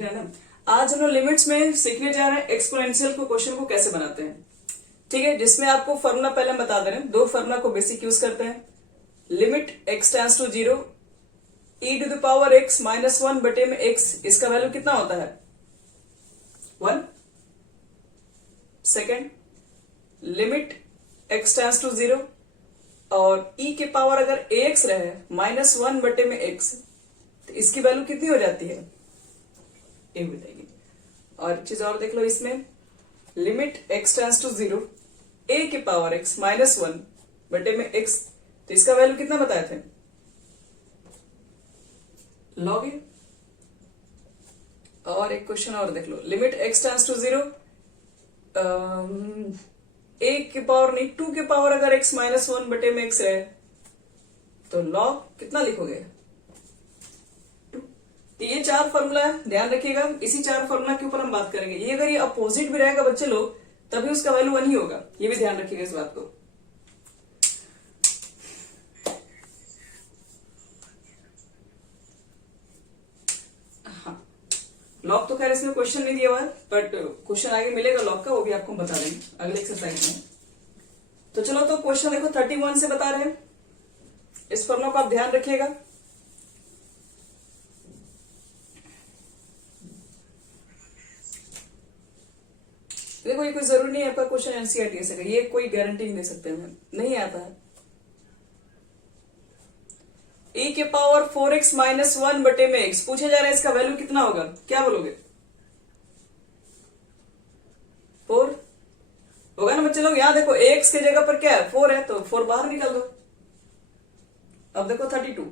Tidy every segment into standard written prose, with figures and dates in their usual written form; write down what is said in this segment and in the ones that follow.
है ना। आज हम लोग लिमिट्स में सीखने जा रहे हैं एक्सपोनेंशियल को क्वेश्चन को कैसे बनाते हैं। ठीक है, जिसमें आपको फॉर्मूला पहले हम बता दे रहे हैं। दो फॉर्मूला को बेसिक यूज करते हैं। Limit x tends to zero e to the power x minus one बटे में एक्स, इसका वैल्यू कितना होता है? 1। Second, limit x tends to zero और e के पावर अगर ax रहे माइनस वन बटे में x, तो इसकी वैल्यू कितनी हो जाती है? ए हो जाएगी। और एक चीज और देख लो, इसमें limit x tends to zero a के पावर x माइनस वन बटे में x, तो इसका वैल्यू कितना बताए थे? Log a. और एक क्वेश्चन और देख लो, limit x tends to zero a के पावर नहीं 2 के पावर अगर x माइनस वन बटे में x है, तो लॉग कितना लिखोगे? 2। तो ये चार फॉर्मूला है, ध्यान रखिएगा। इसी चार फॉर्मूला के ऊपर हम बात करेंगे। ये अगर ये अपोजिट भी रहेगा बच्चे लोग, तभी उसका वैल्यू 1 ही होगा। ये भी ध्यान रखिएगा इस बात को। हाँ, लॉग तो खैर इसमें क्वेश्चन नहीं दिया हुआ है, बट क्वेश्चन आगे मिलेगा लॉग का, वो भी आपको बता देंगे अगले एक्सरसाइज में। तो चलो, तो क्वेश्चन देखो 31 से बता रहे हैं। इस फॉर्मूला को आप ध्यान रखिएगा। देखो, ये कोई जरूरी नहीं है आपका क्वेश्चन एनसीईआरटी से, ये कोई गारंटी नहीं दे सकते हैं, नहीं आता है। e के पावर 4x माइनस वन बटे में x पूछा जा रहा है, इसका वैल्यू कितना होगा? क्या बोलोगे? 4 होगा ना बच्चे लोग। यहां देखो x की जगह पर क्या है? 4 है, तो 4 बाहर निकाल दो। अब देखो 32,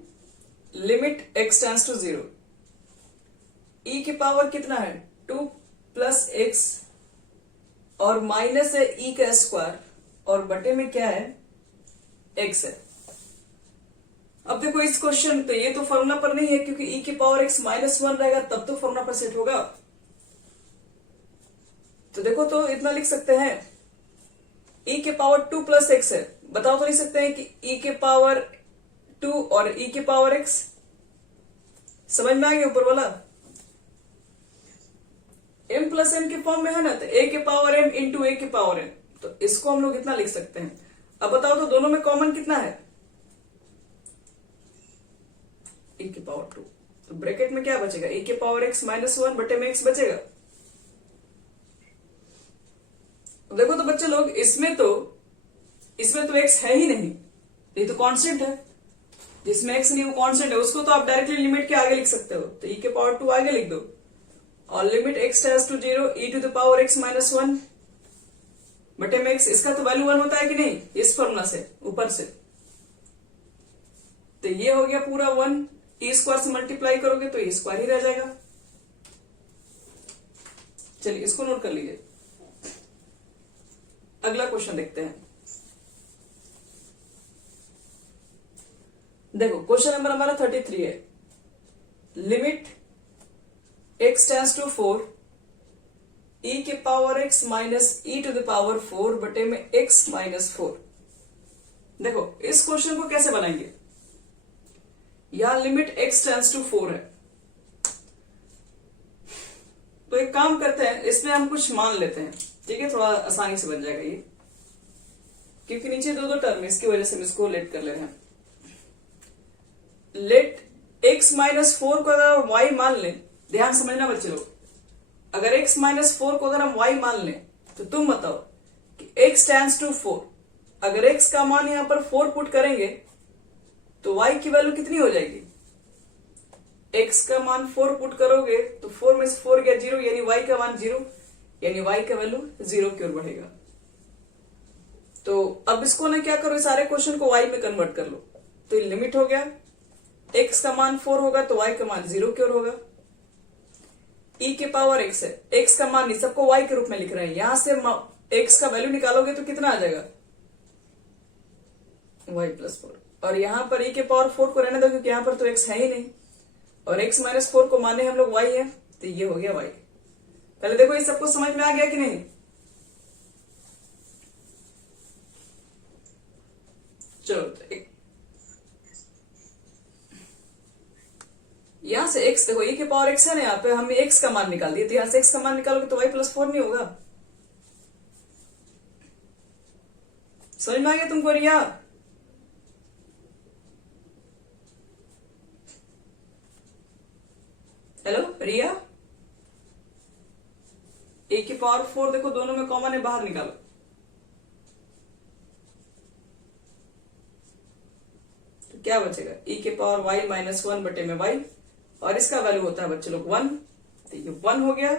limit x tends to zero e की पावर कितना है? 2 प्लस x और माइनस है e का स्क्वायर और बटे में क्या है? x है। अब देखो इस क्वेश्चन, तो ये तो फॉर्मूला पर नहीं है, क्योंकि e की पावर x माइनस वन रहेगा तब तो फॉर्मूला पर सेट होगा। तो देखो, तो इतना लिख सकते हैं, e के पावर 2 प्लस x है। बताओ तो लिख सकते हैं कि e के पावर 2 और e के पावर x। समझ में आ गया ऊपर वाला? m प्लस n के फॉर्म में है ना, तो a के पावर m इंटू a के पावर n, तो इसको हम लोग इतना लिख सकते हैं। अब बताओ तो दोनों में कॉमन कितना है? e के पावर 2, तो ब्रैकेट में क्या बचेगा? e के पावर x माइनस वन बटे में x बचेगा। देखो तो बच्चे लोग, इसमें तो x है ही नहीं, ये तो कांस्टेंट है। जिसमें x नहीं वो कांस्टेंट है, उसको तो आप डायरेक्टली लिमिट के आगे लिख सकते हो, तो e के पावर 2 आगे लिख दो और limit x tends to zero e to the power x minus one बटे में x, इसका तो वैल्यू 1 होता है कि नहीं इस फॉर्मूला से ऊपर से। तो ये हो गया पूरा 1, टी स्क्वायर से मल्टीप्लाई करोगे तो ये स्क्वायर ही रह जाएगा। चलिए इसको नोट कर लीजिए। अगला क्वेश्चन देखते हैं। देखो क्वेश्चन नंबर हमारा 33 है। Limit x tends to 4 e के power x minus e to the power 4 बटे में x माइनस 4। देखो इस क्वेश्चन को कैसे बनाएंगे? यहां लिमिट x टेंड्स टू 4 है, तो एक काम करते हैं, इसमें हम कुछ मान लेते हैं। ठीक है, थोड़ा आसानी से बन जाएगा ये, क्योंकि नीचे दो टर्म है, इसकी वजह से हम इसको लेट कर ले रहे हैं। लेट x माइनस 4 को अगर y मान लें, ध्यान समझना बच्चे लोग, अगर x माइनस 4 को अगर हम y मान लें, तो तुम बताओ कि x टेंड्स टू 4, अगर x का मान यहां पर 4 पुट करेंगे तो y की वैल्यू कितनी हो जाएगी? x का मान 4 पुट करोगे तो 4 में से 4 गया 0, यानी y का मान 0, यानी y का वैल्यू 0 की ओर बढ़ेगा। तो अब इसको ना क्या करो, सारे क्वेश्चन को y में कन्वर्ट कर लो, तो लिमिट हो गया, x का मान 4 होगा तो y का मान 0 की ओर होगा। e के पावर x है, x का मान नहीं, सबको y के रूप में लिख रहे हैं। यहां से x का वैल्यू निकालोगे तो कितना आ जाएगा? y plus 4। और यहां पर e के पावर 4 को रहने दो, क्योंकि यहां पर तो x है ही नहीं, और x माइनस 4 को माने हम लोग y है, तो ये हो गया y। पहले देखो ये सबको समझ में आ गया कि नहीं? चलो यहां से x देखो e के पावर x है ना, यहाँ पे हमने x का मान निकाल दिया, तो यहां से x का मान निकालोगे तो y प्लस 4 नहीं होगा। समझ में आ गया तुमको रिया? हेलो रिया, ए की पावर 4 देखो दोनों में कॉमन है, बाहर निकालो। तो क्या बचेगा, e के पावर y माइनस 1 बटे में y, और इसका वैल्यू होता है बच्चे लोग 1, तो ये 1 हो गया।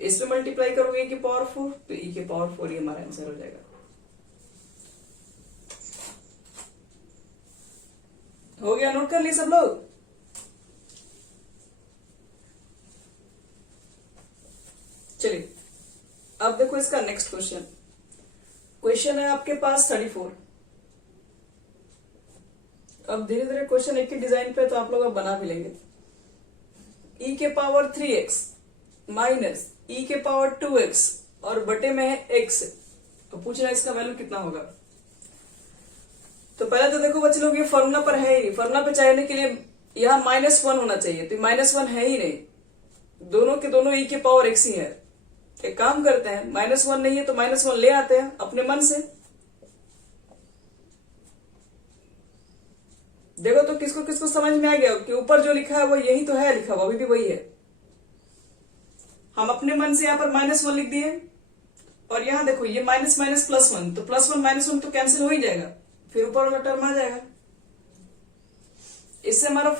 इसमें मल्टीप्लाई करोगे e की पावर 4, तो e के पावर 4 ये हमारा आंसर हो जाएगा। हो गया, नोट कर लिए सब लोग? चलिए अब देखो इसका नेक्स्ट क्वेश्चन। क्वेश्चन है आपके पास 34। अब धीरे धीरे क्वेश्चन एक ही डिजाइन पे, तो आप लोग अब बना भी लेंगे। e के पावर 3x माइनस e के पावर 2x और बटे में है x, तो पूछ रहा है इसका वैल्यू कितना होगा। तो पहले तो देखो बच्चे लोग, ये फॉर्मूला पर है ही, फॉर्मूला पे चाहने के लिए यहाँ -1 होना चाहिए, तो -1 है ही नहीं, दोनों के दोनों e के पावर x ही है। एक काम करते हैं, -1 नहीं है तो -1 ले आते हैं अपने मन से। देखो तो किसको किसको समझ में आ गया कि ऊपर जो लिखा है वो यही तो है लिखा हुआ, अभी भी वही है। हम अपने मन से यहाँ पर -1 लिख दिए, और यहाँ देखो ये माइनस माइनस प्लस 1, तो +1 -1 तो कैंसिल हो ही जाएगा, फिर ऊपर वाला टर्म आ जाएगा। इससे हमारा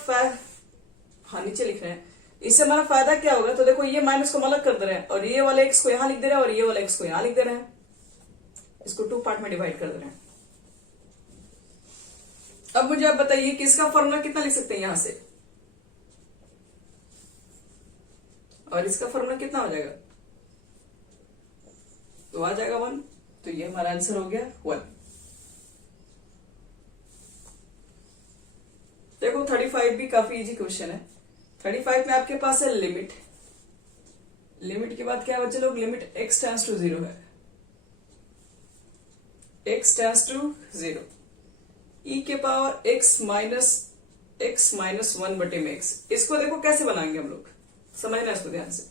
हाँ नीचे लिख रहे हैं, इससे हमारा फायदा क्या होगा, तो देखो ये माइनस को हम अलग कर दे रहे हैं, और ये वाले x को यहां लिख दे रहे हैं, और ये वाले x को यहां लिख दे रहे हैं, इसको 2 पार्ट में डिवाइड कर दे रहे हैं। अब मुझे आप बताइए कि इसका फॉर्मूला कितना लिख सकते हैं यहां से, और इसका फॉर्मूला कितना हो जाएगा, तो आ जाएगा 1, तो ये हमारा आंसर हो गया 1। देखो 35 भी काफी इजी क्वेश्चन है। 35 में आपके पास है लिमिट, लिमिट के बाद क्या है बच्चे लोग, लिमिट x टेंड्स टू 0 है, x टेंड्स टू 0, e के पावर x माइनस 1 बटे में x। इसको देखो कैसे बनाएंगे हम लोग, समझना इसको ध्यान से।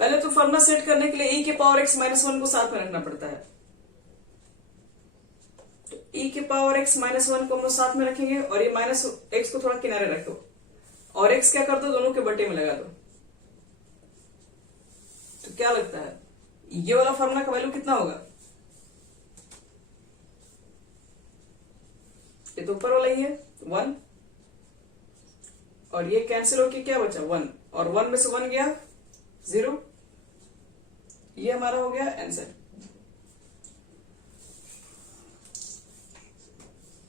पहले तो फॉर्मूला सेट करने के लिए e के पावर x माइनस 1 को साथ में रखना पड़ता है, तो e के पावर x माइनस 1 को हम लोग साथ में रखेंगे, और ये माइनस x को थोड़ा किनारे रखो, और x क्या कर दो, दोनों के बटे में लगा दो। तो क्या लगता है ये वाला फॉर्मूला का वैल्यू कितना होगा, ये तो ऊपर वाला ही है 1, और ये कैंसिल होके क्या बचा 1, और 1 में से 1 गया 0, ये हमारा हो गया आंसर।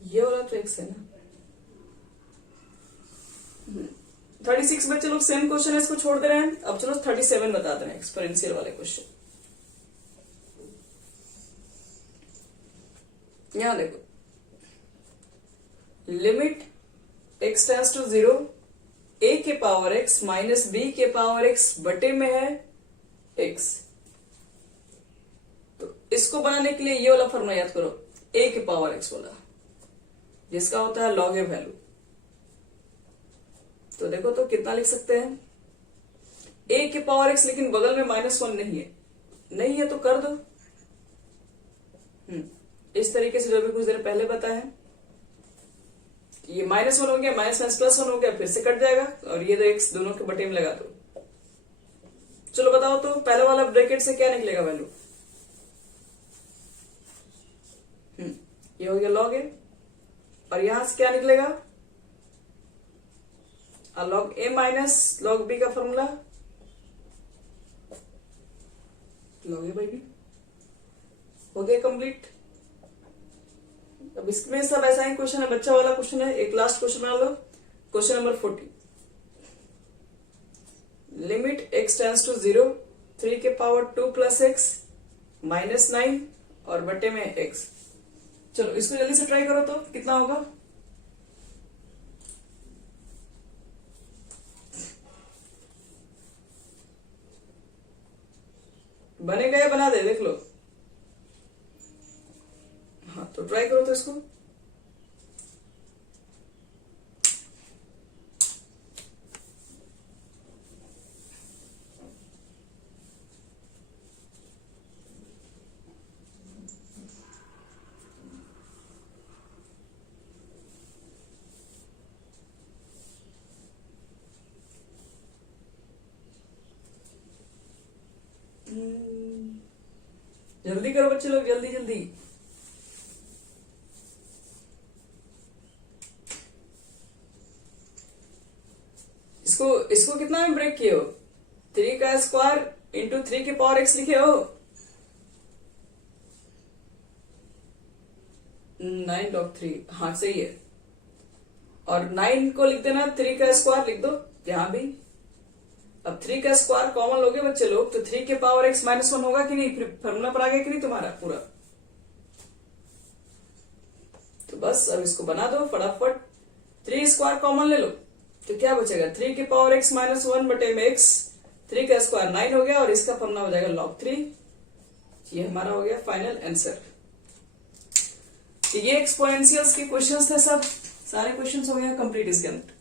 ये वाला तो x है ना। 36 बच्चे लोग सेम क्वेश्चन है, इसको छोड़ दे रहे हैं। अब चलो 37 बताते हैं, एक्सपोनेंशियल वाले क्वेश्चन। यहां देखो, limit x tends to 0, a के पावर x माइनस b के पावर x बटे में है x। तो इसको बनाने के लिए ये वाला फॉर्मूला याद करो, a के पावर x वाला, जिसका होता है लॉग ए वैल्यू। तो देखो तो कितना लिख सकते हैं, a के पावर x, लेकिन बगल में -1 नहीं है तो कर दो। इस तरीके से जो भी कुछ देर पहले बताया, ये -1 हो गया, माइनस प्लस 1 हो गया, फिर से कट जाएगा, और ये तो x दोनों के बटे में लगा दो। चलो बताओ तो पहले वाला ब्रैकेट से क्या निकलेगा वैल्यू, ये हो गया लॉग ए, और यहां से क्या निकलेगा, log a minus log b का formula, log a by b हो गया कंप्लीट। अब इसमें सब ऐसा ही क्वेश्चन है, बच्चा वाला क्वेश्चन है। एक लास्ट क्वेश्चन बना लो, question number 40। Limit x tends to 0, 3 के पावर 2 प्लस x माइनस 9 और बटे में x। चलो इसको जल्दी से ट्राई करो तो कितना होगा, बनेगा या बना दे देख लो। हाँ तो ट्राई करो तो इसको, जल्दी करो बच्चे लोग, जल्दी जल्दी। इसको कितना में ब्रेक किए हो? 3 का स्क्वायर इंटू 3 के पावर x लिखे हो। 9 log 3, हाँ सही है। और 9 को लिख देना 3 का स्क्वायर लिख दो यहां भी। अब 3 का स्क्वायर कॉमन लोगे बच्चे लोग, तो 3 के पावर x माइनस 1 होगा कि नहीं? फिर फॉर्मूला पर आ गया कि नहीं तुम्हारा पूरा? तो बस अब इसको बना दो फटाफट। 3 स्क्वायर कॉमन ले लो तो क्या बचेगा? 3 के पावर x माइनस 1 बटे में x। 3 का स्क्वायर 9 हो गया और इसका फॉर्मूला हो जाएगा log 3। ये हमारा हो गया फाइनल आंसर। ये एक्सपोनेंशियल्स के क्वेश्चंस थे सब, सारे क्वेश्चंस हो गए कंप्लीट इसके अंदर।